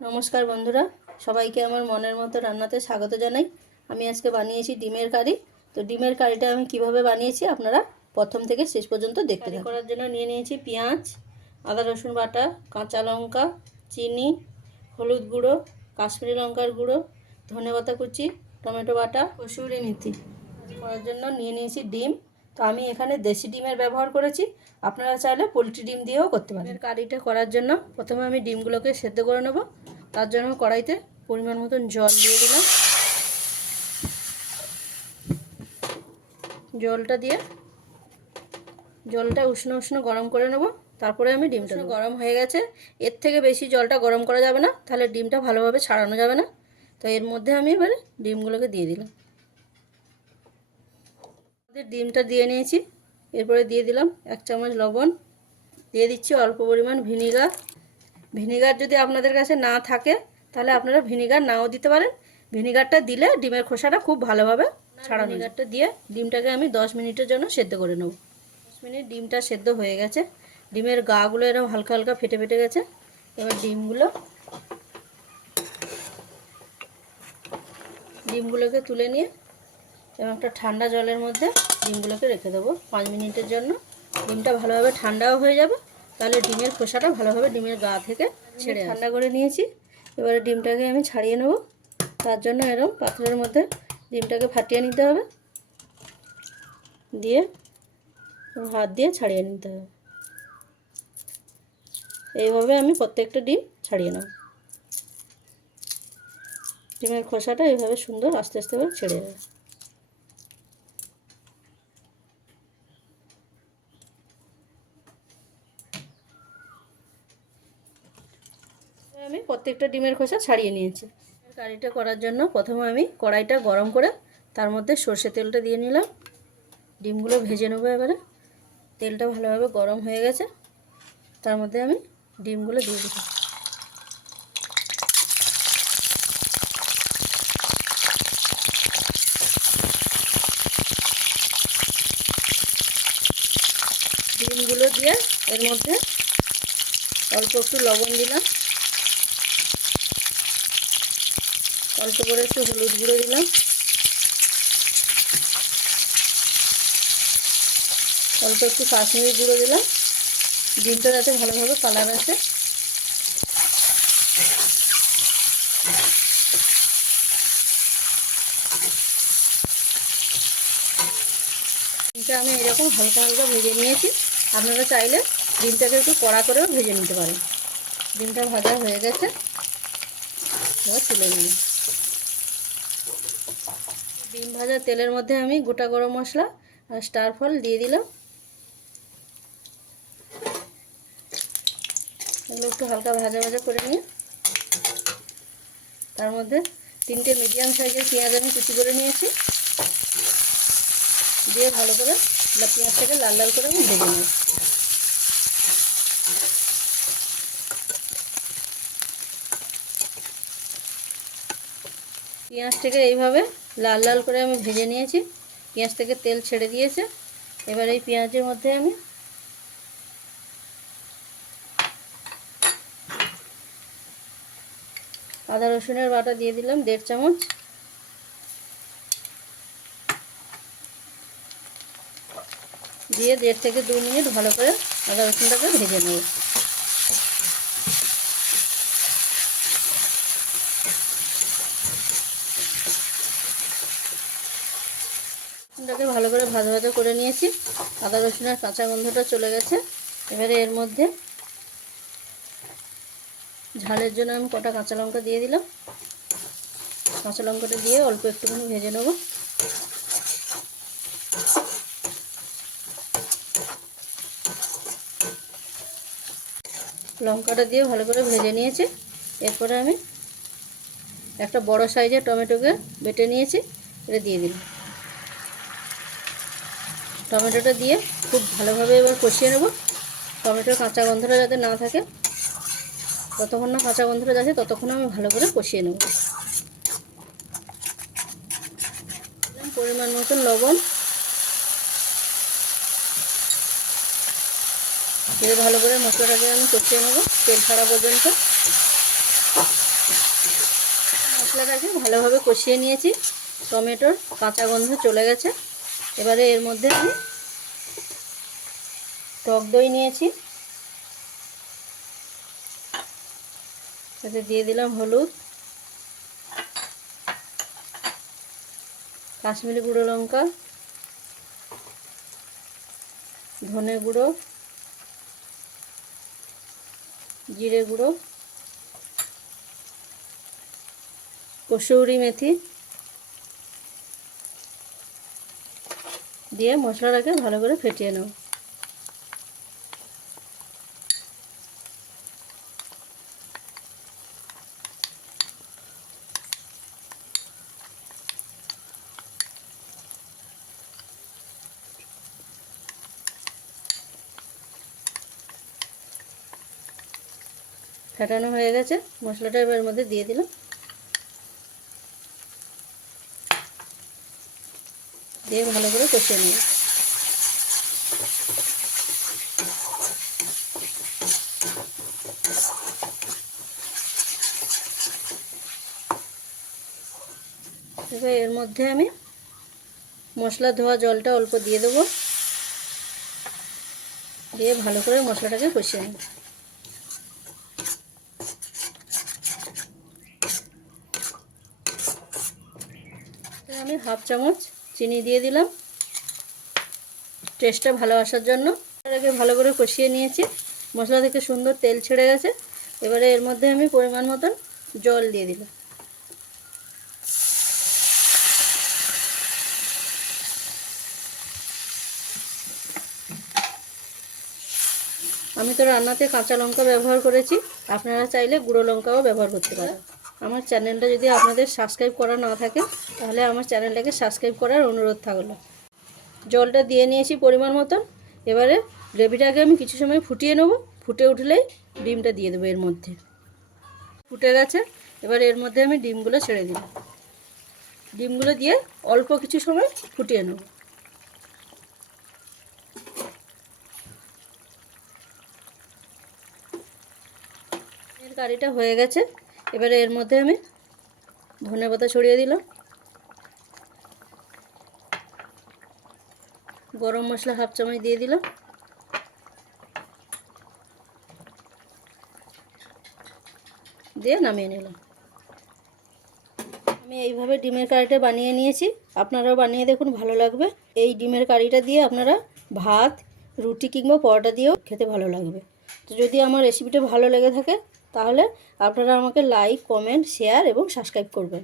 নমস্কার বন্ধুরা সবাইকে আমার মনের মতো রান্নাতে স্বাগত জানাই। আমি আজকে বানিয়েছি ডিমের কারি। তো ডিমের কারিটা আমি কীভাবে বানিয়েছি আপনারা প্রথম থেকে শেষ পর্যন্ত দেখতে। করার জন্য নিয়ে নিয়েছি পেঁয়াজ আদা রসুন বাটা কাঁচা লঙ্কা চিনি হলুদ গুঁড়ো কাশ্মীরি লঙ্কার গুঁড়ো ধনেপাতা কুচি টমেটো বাটা কসুরি মেথি করার জন্য নিয়ে নিয়েছি ডিম। তো আমি এখানে দেশি ডিমের ব্যবহার করেছি। আপনারা চাইলে পোলট্রি ডিম দিয়েও করতে পারেন। কারিটা করার জন্য প্রথমে আমি ডিমগুলোকে সেদ্ধ করে নেব। তার জন্য কড়াইতে পরিমাণ মতন জল দিয়ে দিলাম। জলটা দিয়ে জলটা উষ্ণ উষ্ণ গরম করে নেব। তারপরে আমি ডিমটা। গরম হয়ে গেছে। এর থেকে বেশি জলটা গরম করা যাবে না। তাহলে ডিমটা ভালোভাবে ছাড়ানো যাবে না। তো এর মধ্যে আমি এবারে ডিমগুলোকে দিয়ে দিলাম। ডিমটা দিয়ে নিয়েছি। এরপরে দিয়ে দিলাম এক চামচ লবণ। দিয়ে দিচ্ছি অল্প পরিমাণ ভিনিগার। ভিনিগার যদি আপনাদের কাছে না থাকে তাহলে আপনারা ভিনিগার নাও দিতে পারেন। ভিনিগারটা দিলে ডিমের খোসাটা খুব ভালোভাবে ছাড়া ভিনিগারটা দিয়ে ডিমটাকে আমি দশ মিনিটের জন্য সেদ্ধ করে নেব। দশ মিনিট ডিমটা সেদ্ধ হয়ে গেছে। ডিমের গাগুলো এরকম হালকা হালকা ফেটে ফেটে গেছে। এবার ডিমগুলো ডিমগুলোকে তুলে নিয়ে এবং একটা ঠান্ডা জলের মধ্যে ডিমগুলোকে রেখে দেবো পাঁচ মিনিটের জন্য। ডিমটা ভালোভাবে ঠান্ডাও হয়ে যাবে। তাহলে ডিমের খোসাটা ভালোভাবে ডিমের গা থেকে ছেড়ে ঠান্ডা করে নিয়েছি। এবারে ডিমটাকে আমি ছাড়িয়ে নেব। তার জন্য এরকম পাত্রের মধ্যে ডিমটাকে ফাটিয়ে নিতে হবে। দিয়ে হাত দিয়ে ছাড়িয়ে নিতে হবে। এইভাবে আমি প্রত্যেকটা ডিম ছাড়িয়ে নেব। ডিমের খোসাটা এইভাবে সুন্দর আস্তে আস্তে করে ছেড়ে যাবে। আমি প্রত্যেকটা ডিমের খোসা ছাড়িয়ে নিয়েছি। কারিটা করার জন্য প্রথমে আমি কড়াইটা গরম করে তার মধ্যে সর্ষে তেলটা দিয়ে নিলাম। ডিমগুলো ভেজে নেব এবারে। তেলটা ভালোভাবে গরম হয়ে গেছে। তার মধ্যে আমি ডিমগুলো দিয়ে দিলাম। ডিমগুলো দিয়ে এর মধ্যে অল্প একটু লবণ দিলাম। অল্প করে একটু হলুদ গুঁড়ো দিলাম। অল্প একটু কাশ্মীরি গুঁড়ো দিলাম। ডিমটা যাতে ভালোভাবে কালার আসে। ডিমটা আমি এরকম হালকা হালকা ভেজে নিয়েছি। আপনারা চাইলে ডিমটাকে একটু কড়া করেও ভেজে নিতে পারেন। ডিমটা ভাজা হয়ে গেছে। তুলে নিন ডিম ভাজা, তেলের মধ্যে আমি গোটা গরম মশলা আর স্টার ফল দিয়ে দিলাম। এগুলো একটু হালকা ভাজা ভাজা করে নিয়ে, তার মধ্যে তিনটে মিডিয়াম সাইজের পেঁয়াজ আমি কুচি করে নিয়েছি। দিয়ে ভালো করে পেঁয়াজটাকে লাল লাল করে আমি ভেজে নেব পেঁয়াজটাকে এইভাবে লাল লাল করে আমি ভেজে নিয়েছি। পেঁয়াজ থেকে তেল ছেড়ে দিয়েছে। এবার এই পেঁয়াজের মধ্যে আমি আদা রসুনের বাটা দিয়ে দিলাম, দেড় চামচ। দিয়ে দেড় থেকে দু মিনিট ভালো করে আদা রসুনটাকে ভেজে নেব। রসুনটাকে ভালো করে ভাজা ভাজা করে নিয়েছি। আদা রসুনের কাঁচা গন্ধটা চলে গেছে। এবারে এর মধ্যে ঝালের জন্য আমি কটা কাঁচা লঙ্কা দিয়ে দিলাম। কাঁচা লঙ্কাটা দিয়ে অল্প একটুখানি ভেজে নেব। লঙ্কাটা দিয়ে ভালো করে ভেজে নিয়েছি। এরপরে আমি একটা বড় সাইজের টমেটোকে বেটে নিয়েছি। এটা দিয়ে দিলাম। টমেটোটা দিয়ে খুব ভালোভাবে এবার কষিয়ে নেব। টমেটোর কাঁচা গন্ধটা যাতে না থাকে, যতক্ষণ না কাঁচা গন্ধটা যাচ্ছে ততক্ষণ আমি ভালো করে কষিয়ে নেব। পরিমাণ মতন লবণ। দিয়ে ভালো করে মশলাটাকে আমি কষিয়ে নেব তেল ছাড়া পর্যন্ত। মশলাটাকে ভালোভাবে কষিয়ে নিয়েছি। টমেটোর কাঁচা গন্ধ চলে গেছে। এবারে এর মধ্যে আমি টক দই নিয়েছি। এতে দিয়ে দিলাম হলুদ, কাশ্মীরি গুঁড়ো লঙ্কা, ধনে গুঁড়ো, জিরে গুঁড়ো, কসৌরি মেথি। দিয়ে মশলাটাকে ভালো করে ফেটিয়ে নেব ফেটানো হয়ে গেছে। মশলাটা এবার মধ্যে দিয়ে দিলাম। দিয়ে ভালো করে কষিয়ে নেব এবার এর মধ্যে আমি মশলা ধোয়া জলটা অল্প দিয়ে দেবো। দিয়ে ভালো করে মশলাটাকে কষিয়ে নেব আমি হাফ চামচ চিনি দিয়ে দিলাম। টেস্টটা ভালো আসার জন্য। এটাকে ভালো করে কষিয়ে নিয়েছি। মশলা থেকে সুন্দর তেল ছেড়ে গেছে। এবারে এর মধ্যে আমি পরিমাণ মতন জল দিয়ে দিলাম। আমি তো রান্নাতে কাঁচা লঙ্কা ব্যবহার করেছি। আপনারা চাইলে গুঁড়ো লঙ্কাও ব্যবহার করতে পারেন। আমার চ্যানেলটা যদি আপনাদের সাবস্ক্রাইব করা না থাকে, তাহলে আমার চ্যানেলটাকে সাবস্ক্রাইব করার অনুরোধ থাকল। জলটা দিয়ে নিয়েছি পরিমাণ মতন। এবারে গ্রেভিটাকে আমি কিছু সময় ফুটিয়ে নেব। ফুটে উঠলেই ডিমটা দিয়ে দেবো এর মধ্যে। ফুটে গেছে। এবার এর মধ্যে আমি ডিমগুলো ছেড়ে দিলাম ডিমগুলো দিয়ে অল্প কিছু সময় ফুটিয়ে নেব। এর কারিটা হয়ে গেছে। এবারে এর মধ্যে আমি ধনে পাতা ছড়িয়ে দিলাম। গরম মশলা হাফ চামচ দিয়ে দিলাম। দিয়ে নামিয়ে নিলাম। আমি এইভাবে ডিমের কারিটা বানিয়ে নিয়েছি। আপনারাও বানিয়ে দেখুন, ভালো লাগবে। এই ডিমের কারিটা দিয়ে আপনারা ভাত, রুটি কিংবা পরোটা দিয়েও খেতে ভালো লাগবে। তো যদি আমার রেসিপিটা ভালো লেগে থাকে তাহলে আপনারা আমাকে লাইক কমেন্ট শেয়ার এবং সাবস্ক্রাইব করবেন।